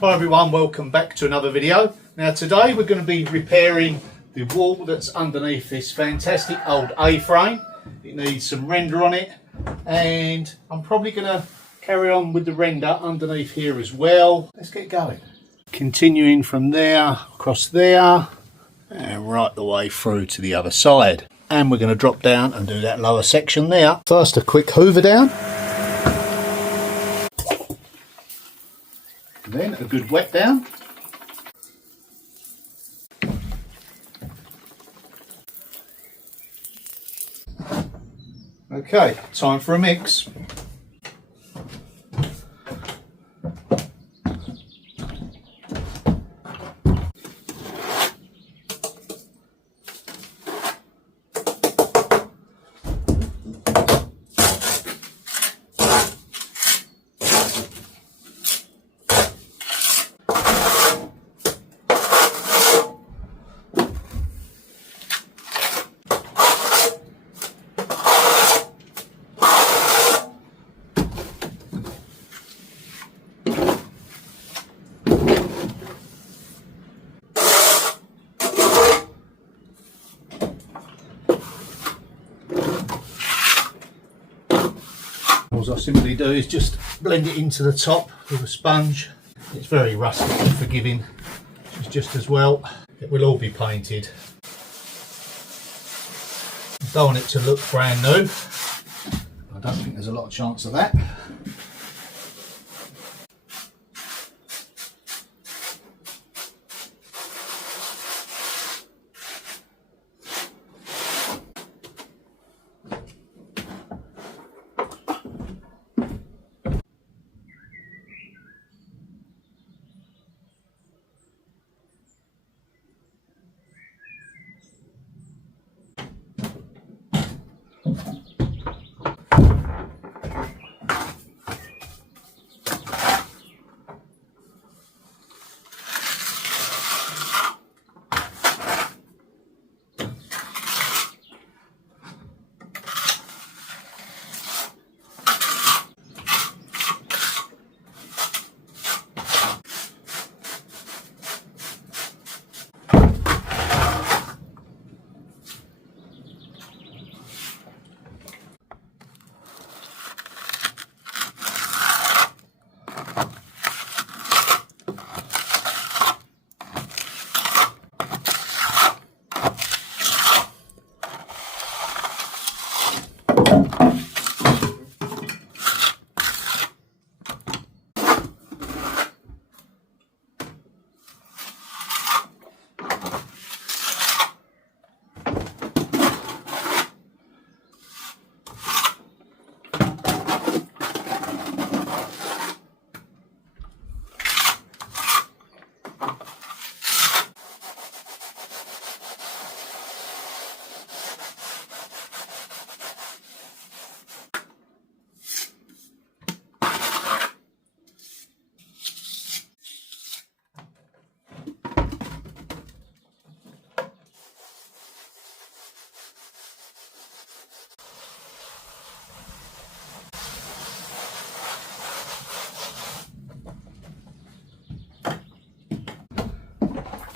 Hi everyone, welcome back to another video. Now today we're going to be repairing the wall that's underneath this fantastic old A-frame. It needs some render on it, and I'm probably going to carry on with the render underneath here as well. Let's get going. Continuing from there, across there, and right the way through to the other side. And we're going to drop down and do that lower section there. First a quick hoover down. Then a good wet down. Okay, time for a mix. All I simply do is just blend it into the top with a sponge. It's very rustic and forgiving, it's just as well. It will all be painted. I don't want it to look brand new. I don't think there's a lot of chance of that.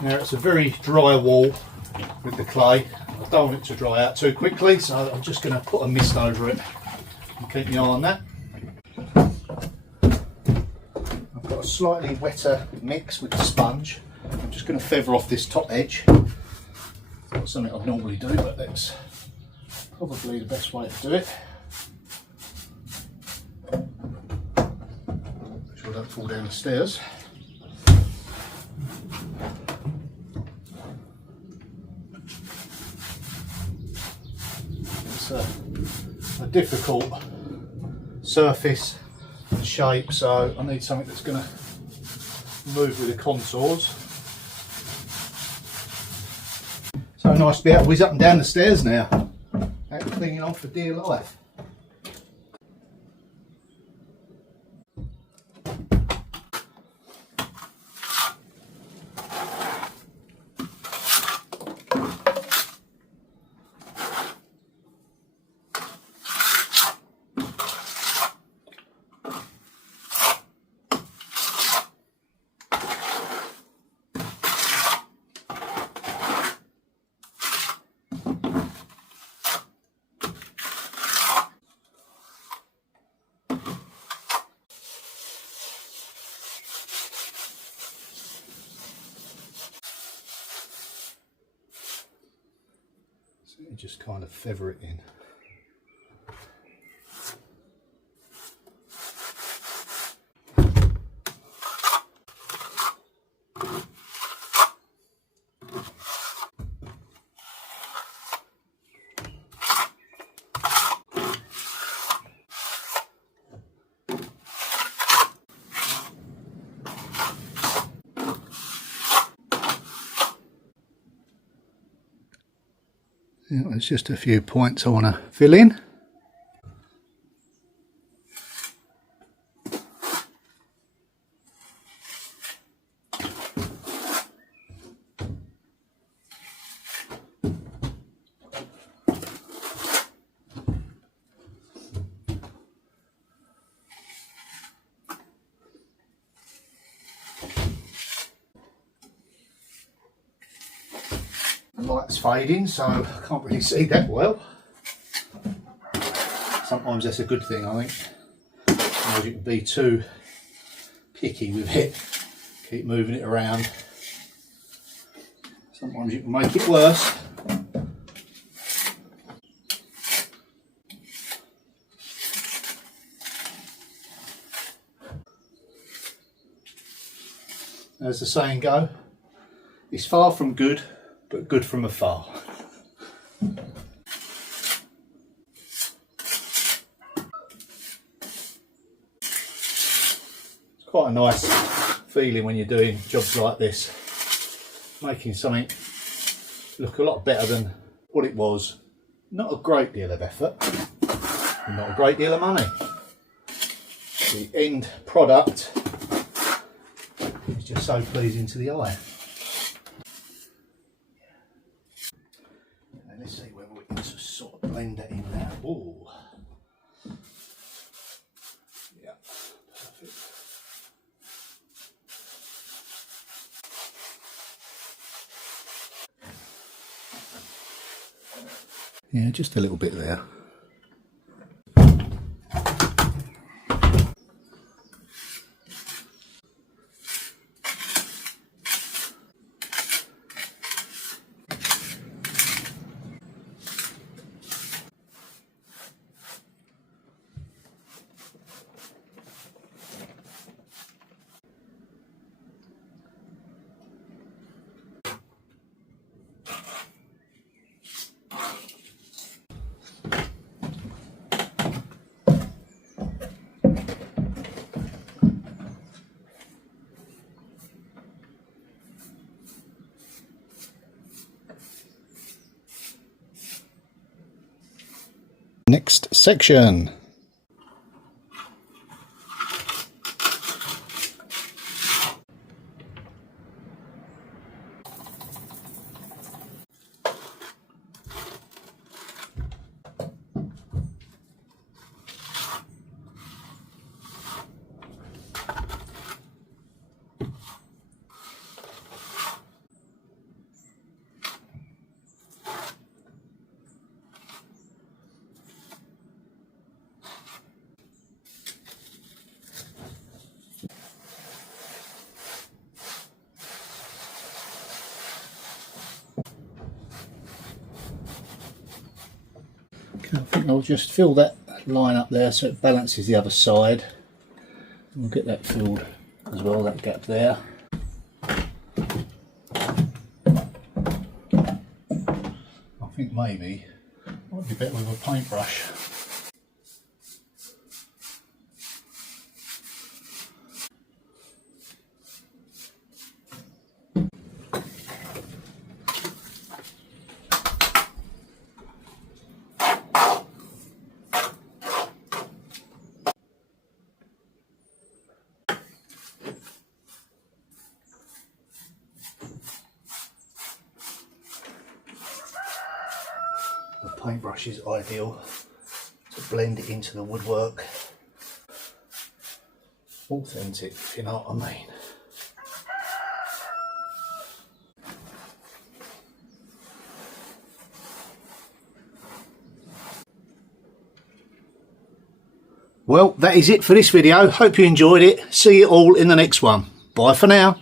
Now it's a very dry wall with the clay. I don't want it to dry out too quickly, so I'm just going to put a mist over it and keep my eye on that. I've got a slightly wetter mix with the sponge. I'm just going to feather off this top edge. It's not something I'd normally do, but that's probably the best way to do it. Make sure I don't fall down the stairs. A difficult surface and shape, so I need something that's going to move with the contours. So nice to be able to whiz up and down the stairs now, out clinging on for dear life. me just kind of feather it in. Yeah, there's just a few points I want to fill in. The light's fading, so I can't really see that well. Sometimes that's a good thing, I think. Otherwise you can be too picky with it. Keep moving it around. Sometimes you can make it worse. As the saying goes, it's far from good, but good from afar. It's quite a nice feeling when you're doing jobs like this, making something look a lot better than what it was. Not a great deal of effort, and not a great deal of money. The end product is just so pleasing to the eye. And let's see whether we can just sort of blend that in now. Ooh. Yeah, perfect. Yeah, just a little bit there. Next section. I think I'll just fill that line up there so it balances the other side. We'll get that filled as well, that gap there. I think maybe it might be better with a paintbrush. The paintbrush is ideal to blend it into the woodwork. Authentic, if you know what I mean. Well, that is it for this video. Hope you enjoyed it. See you all in the next one. Bye for now.